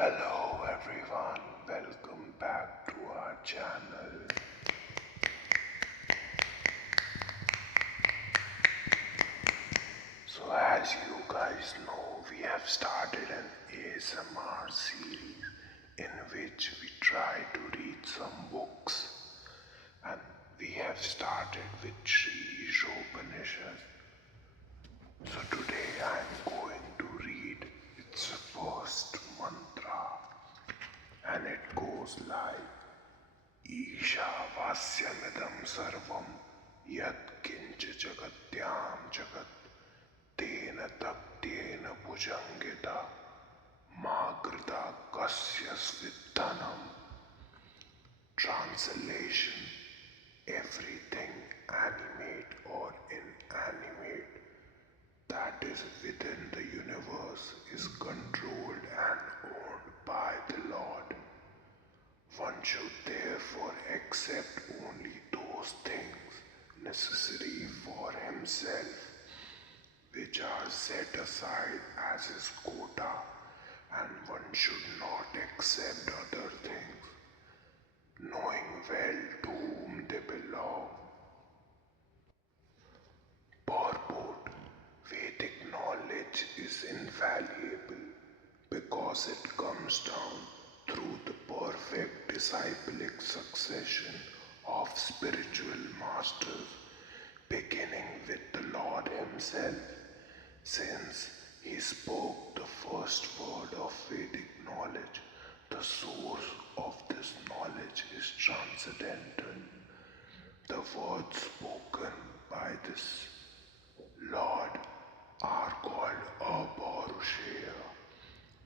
Hello everyone, welcome back to our channel. So as you guys know, we have started an ASMR series in which we try to read some books, and we have started with Shri Ishopanishad. So today I am going to read its first mantra, and it goes like Ishavasyamidam sarvam yat kincha jagatyam jagat tena taktena bhujangita magrita kasya svidhanam. Translation: everything animate or inanimate that is within the universe is controlled and owned by the Lord. One should therefore accept only those things necessary for himself, which are set aside as his quota, and one should not accept other things, knowing well to whom they belong. Purport: Vedic knowledge is invaluable because it comes down through the perfect disciplic succession of spiritual masters, beginning with the Lord Himself, since He spoke the first word of Vedic knowledge. The source of this knowledge is transcendental. The words spoken by this Lord are called Apaurusheya,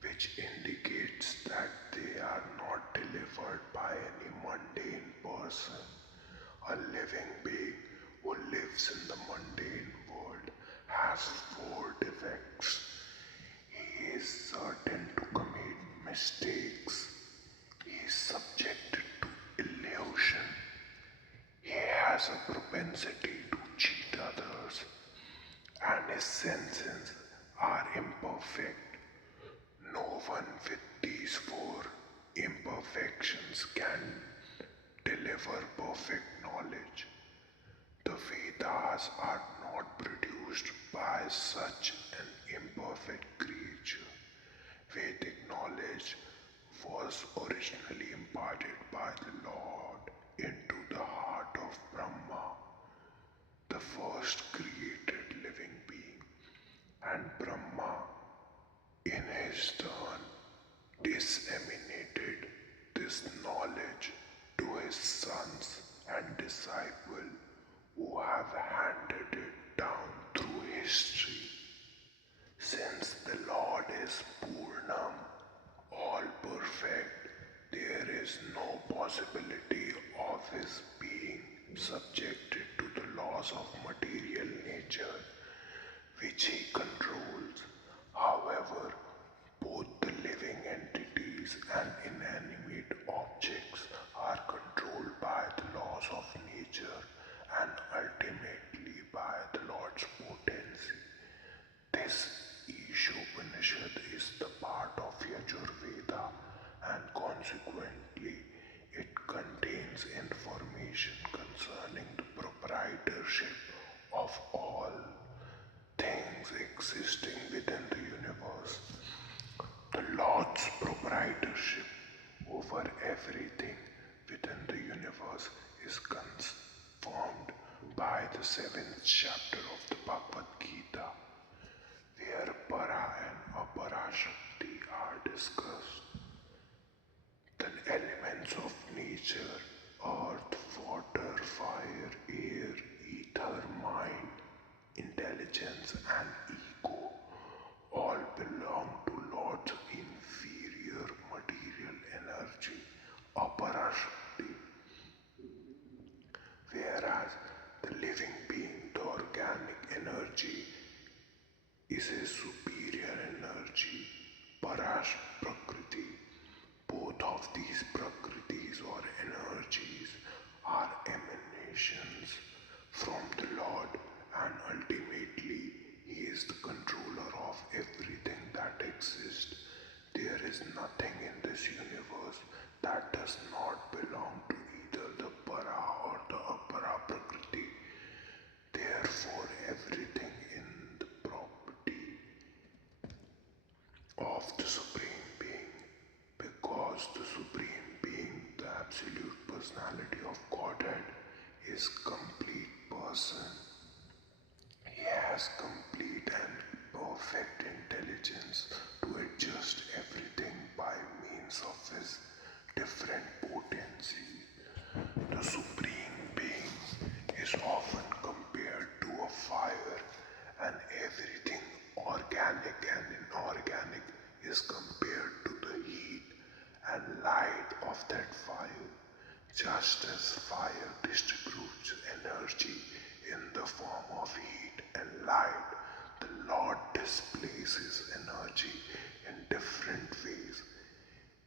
which indicates that they are not delivered by any mundane person. A living being who lives in the mundane world has four defects. He is certain to commit mistakes. He is subjected to illusion. He has a propensity to cheat others, and his senses are imperfect. No one with these four imperfections can deliver perfect knowledge. The Vedas are not produced by such an imperfect creature. Vedic knowledge was originally imparted by the Lord into the heart of Brahma, the first created living being, and Brahma, in his turn, disseminated this knowledge to his sons and disciples who have handed it down through history. Since the Lord is Purnam, all perfect, there is no possibility of his being subjected to the laws of material nature, which he controls. However, both the living entities and inanimate objects are controlled by the laws of nature and ultimately by the Lord's potency. This Ishopanishad is the part of Yajurveda, and consequently it contains information concerning the proprietorship of all things existing within the universe. The Lord's proprietorship over everything within the universe is confirmed by the 7th chapter of the Bhagavad Gita, where Para and Apara Shakti are discussed. The elements of nature, earth, water, fire, air, ether, mind, intelligence and ego all belong to Lord's inferior material energy, Aparashakti, whereas the living being, the organic energy, is a superior energy, Parash Prakriti. Both of these Prakritis or energies are emanations from the Lord, and ultimately He is the controller of everything that exists. There is nothing in this universe that does not belong to either the para or the apara prakriti. Therefore, everything in the property of the Supreme Being, because the Supreme Being, the absolute personality of Godhead, is complete person. He has complete and perfect intelligence to adjust everything by means of his different potencies. The Supreme Being is often compared to a fire, and everything organic and inorganic is compared to the heat and light of that fire. Just as fire distributes energy in the form of heat and light, the Lord displays his energy in different ways.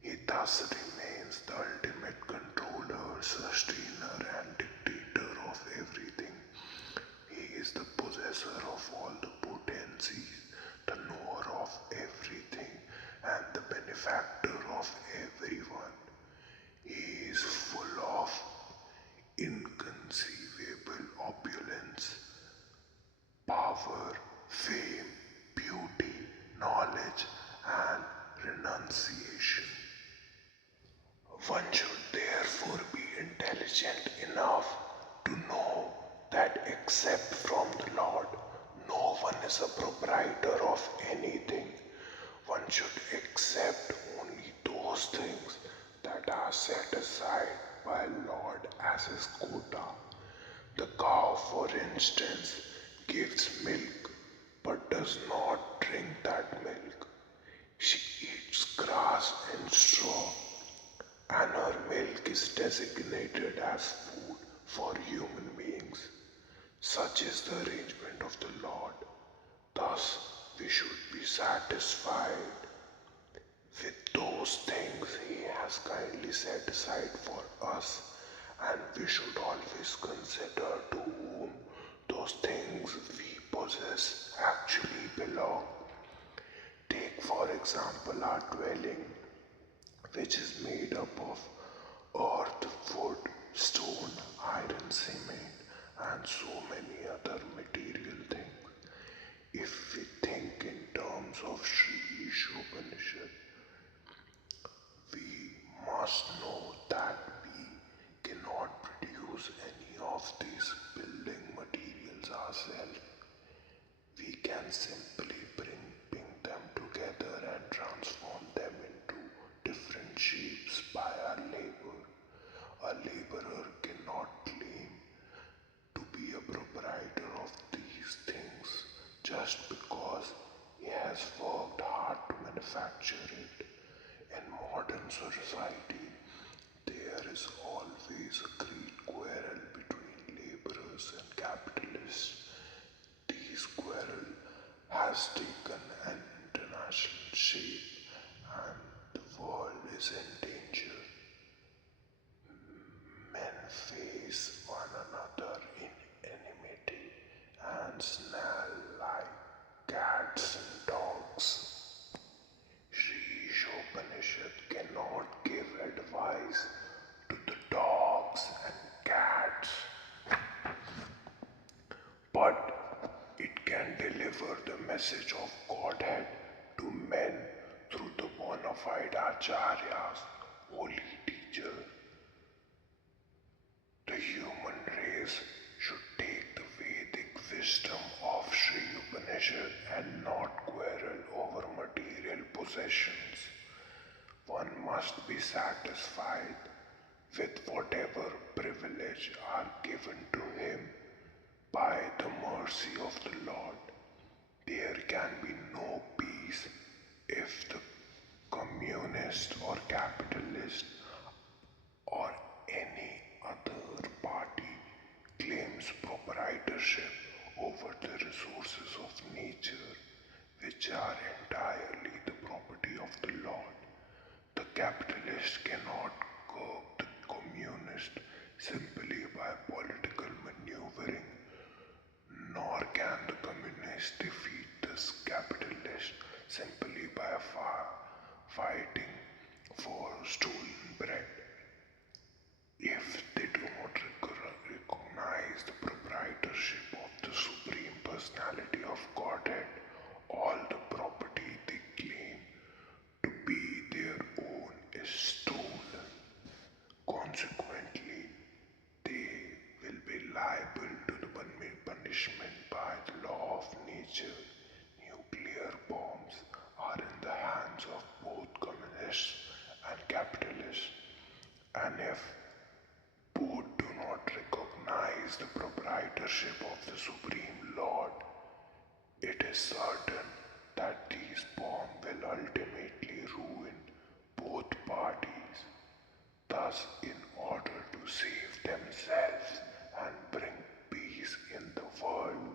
He thus remains the ultimate controller, sustainer, and dictator of everything. He is the possessor of all the potencies, the knower of everything, and the benefactor of everyone. He is full of inconceivable opulence, power, fame, beauty, knowledge, and renunciation. One should therefore be intelligent enough to know that except from the Lord, no one is a proprietor of anything. One should accept only those things that are set aside by Lord as his quota. The cow, for instance, gives milk but does not drink that milk. She eats grass and straw, and her milk is designated as food for human beings. Such is the arrangement of the Lord. Thus, we should be satisfied with those things he has kindly set aside for us, and we should always consider to whom those things we possess actually belong. Take for example our dwelling, which is made up of earth, wood, stone, iron, cement, and so many other material things. If we think in terms of Shri Ishopanishad, we must know that we cannot produce any of these building materials ourselves. We can simply bring them together and transform them into different shapes by our labor. A laborer cannot claim to be a proprietor of these things just because he has worked hard to manufacture it. In modern society, there is always a great quarrel between laborers and capitalists. This quarrel has taken an international shape, and the world is in danger. Men face one another in enmity and snarl like cats and dogs. Shri Ishopanishad cannot give advice to the dogs and cats, but it can deliver the message of Godhead to men through the bona fide acharyas, holy teachers. The human race should take the Vedic wisdom of Shri Upanishad and not quarrel over material possessions. One must be satisfied with whatever privilege are given to him by the mercy of the Lord. There can be no peace if the communist or capitalist or any other party claims proprietorship over the resources of nature, which are entirely the property of the Lord. The capitalist cannot curb the communist simply by political maneuvering, nor can the communist defeat this capitalist simply by fighting for stolen bread. If they do not recognize the proprietorship of the Supreme Personality of Godhead, all the property they claim to be their own is stolen. Consequently, they will be liable to the punishment by the law of nature. Nuclear bombs are in the hands of both communists and capitalists, and if both do not recognize the proprietorship of the Supreme Lord, it is certain that these bombs will ultimately ruin both parties. Thus, in order to save themselves and bring peace in the world,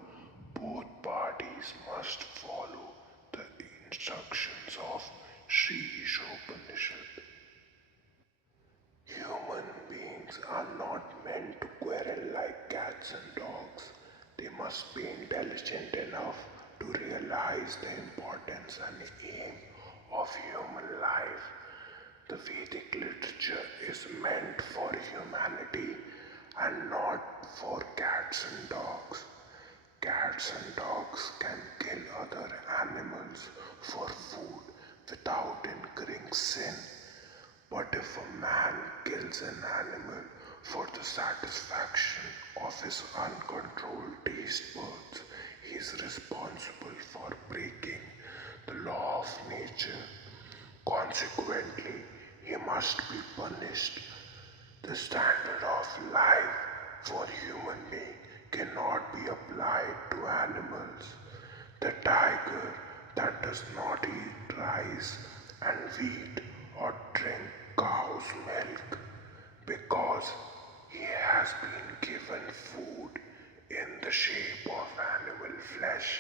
both parties must follow the instructions of Shri Ishopanishad. Human beings are not meant to quarrel like cats and dogs. They must be intelligent enough to realize the importance and aim of human life. The Vedic literature is meant for humanity and not for cats and dogs. Cats and dogs can kill other animals for food without incurring sin. But if a man kills an animal for the satisfaction of his uncontrolled taste buds, he is responsible for breaking the law of nature. Consequently, he must be punished. The standard of life for human being cannot be applied to animals. The tiger that does not eat rice and wheat or drink cow's milk because he has been given food in the shape of animal flesh.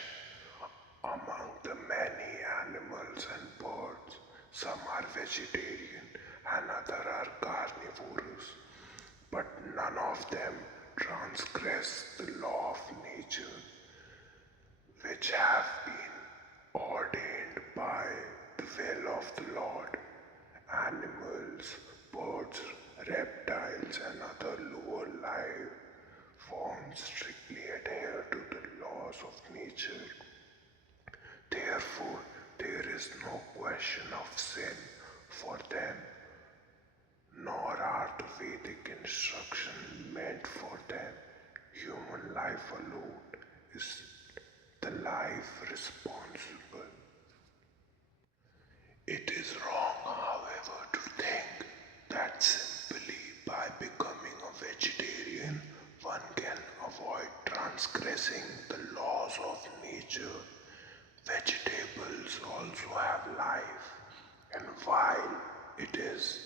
Among the many animals and birds, some are vegetarian and others are carnivorous, but none of them transgress the law of nature, which have been ordained by the will of the Lord. Animals, birds, reptiles, and other lower life forms strictly adhere to the laws of nature. Therefore, there is no question of sin for them, nor are the Vedic instructions meant for them. Human life alone is the life responsible. It is wrong, however, to think that simply by becoming a vegetarian one can avoid transgressing the laws of nature. Vegetables also have life, and while it is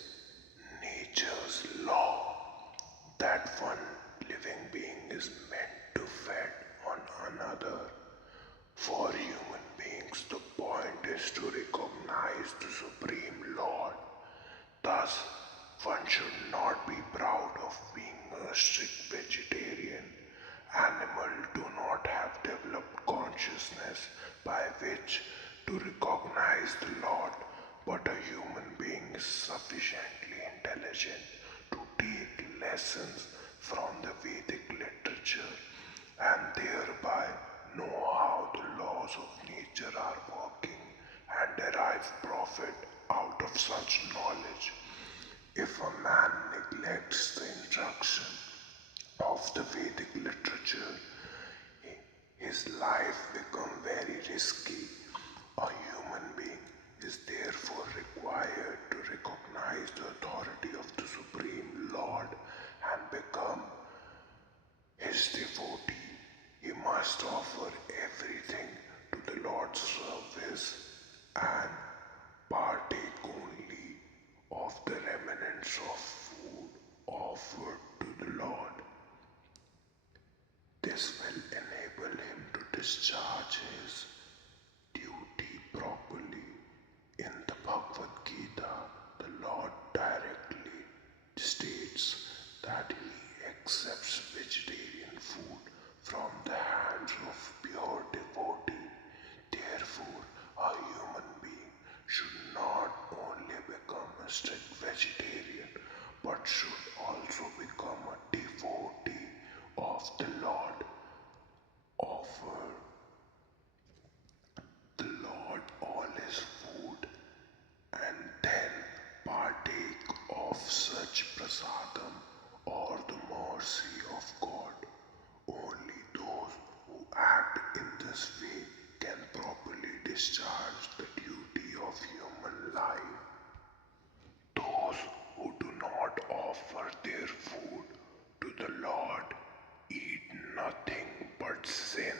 nature's law that one living being is meant to feed on another, for human beings the point is to recognize the Supreme Lord. Thus, one should not be proud of being a strict vegetarian. Animals do not have developed consciousness by which to recognize the Lord, but a human being is sufficiently intelligent to take lessons from the Vedic literature and thereby know how the laws of nature are working and derive profit out of such knowledge. If a man neglects the instruction of the Vedic literature, his life becomes very risky. A human being is therefore required to recognize the authority of the Supreme Lord and become his devotee. He must offer everything to the Lord's service and partake only of the remnants of food offered to the Lord. This will enable him to discharge his duty properly. In the Bhagavad Gita, the Lord directly states that he accepts vegetarian food from the hands of pure devotee. Therefore, a human being should not only a strict vegetarian, but should also become a devotee of the Lord. Offer the Lord all his food and then partake of such prasadam or the mercy of God. Only those who act in this way can properly discharge the duty of human life. Those who do not offer their food to the Lord eat nothing but sin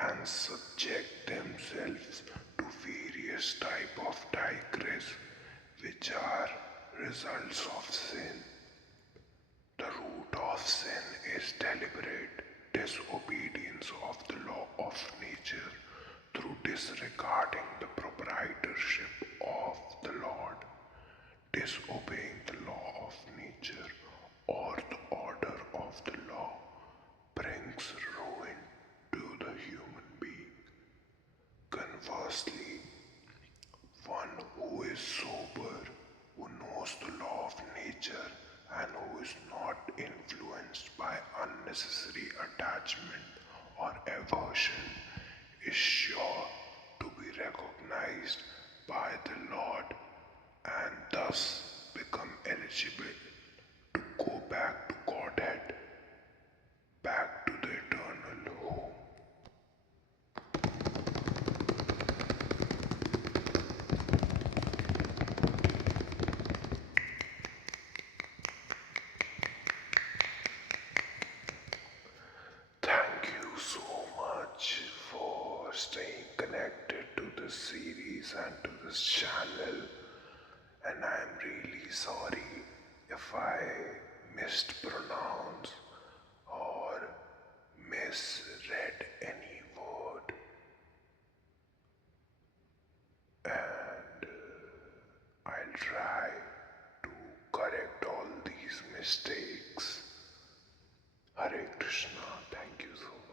and subject themselves to various type of digress which are results of sin. The root of sin is deliberate disobedience of the law of nature through disregarding the proprietorship of the Lord. Disobeying the law of nature or the order of the law brings ruin to the human being. Conversely, one who is sober, who knows the law of nature, and who is not influenced by unnecessary attachment or aversion is sure to be recognized by the Lord and thus become eligible to go back to Godhead, back to the eternal home. Thank you so much for staying connected to this series and to this channel. And I'm really sorry if I mispronounced or misread any word. And I'll try to correct all these mistakes. Hare Krishna. Thank you so much.